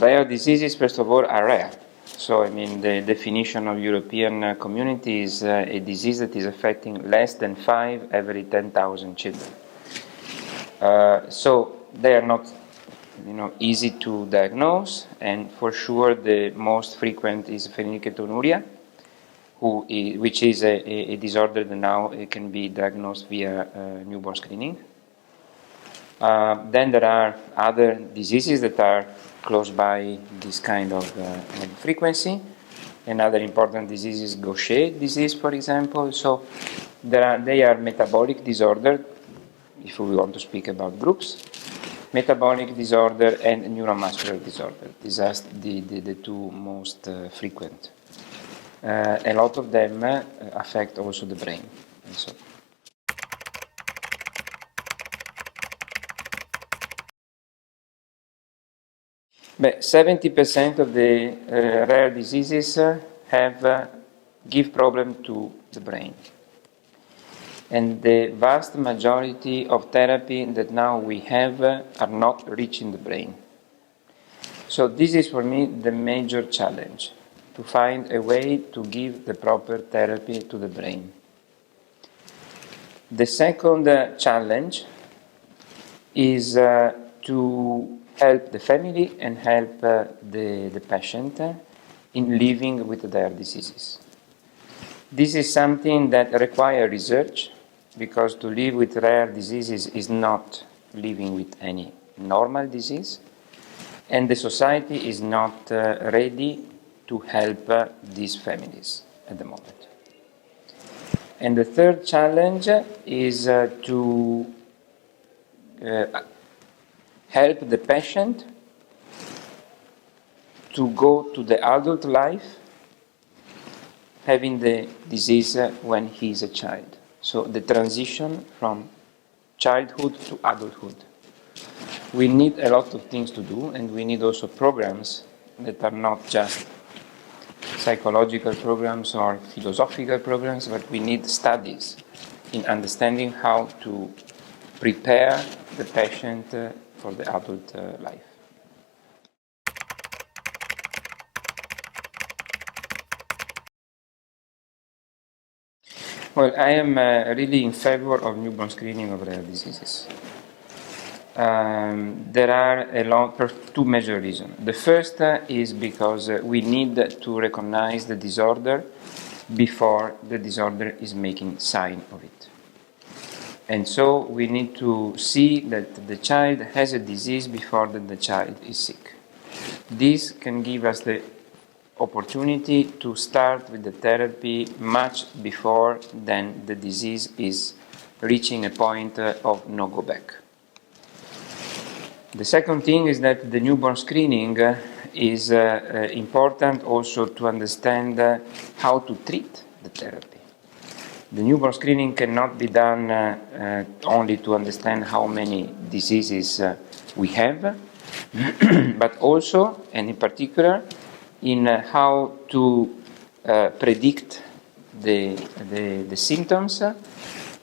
Rare diseases, first of all, are rare. So, I mean, the definition of European community is a disease that is affecting less than 5 every 10,000 children. So they are not, easy to diagnose, and for sure the most frequent is phenylketonuria, which is a disorder that now it can be diagnosed via newborn screening. Then there are other diseases that are close by this kind of frequency. Another important disease is Gaucher disease, for example. So they are metabolic disorder, if we want to speak about groups. Metabolic disorder and neuromuscular disorder. These are the two most frequent. A lot of them affect also the brain. And so. But 70% of the rare diseases give problem to the brain. And the vast majority of therapy that now we have are not reaching the brain. So this is for me the major challenge, to find a way to give the proper therapy to the brain. The second challenge is to help the family and help the patient in living with their diseases. This is something that requires research, because to live with rare diseases is not living with any normal disease, and the society is not ready to help these families at the moment. And the third challenge is to help the patient to go to the adult life having the disease when he is a child. So the transition from childhood to adulthood. We need a lot of things to do, and we need also programs that are not just psychological programs or philosophical programs, but we need studies in understanding how to prepare the patient for the adult life. Well, I am really in favor of newborn screening of rare diseases. There are two major reasons. The first is because we need to recognize the disorder before the disorder is making sign of it. And so we need to see that the child has a disease before the child is sick. This can give us the opportunity to start with the therapy much before then the disease is reaching a point of no go back. The second thing is that the newborn screening is important also to understand how to treat the therapy. The newborn screening cannot be done only to understand how many diseases we have, but also, and in particular, in how to predict the symptoms,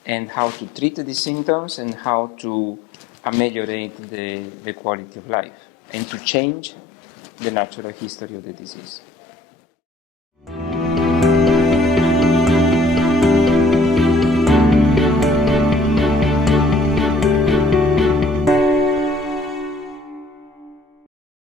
and how to treat the symptoms, and how to ameliorate the quality of life, and to change the natural history of the disease.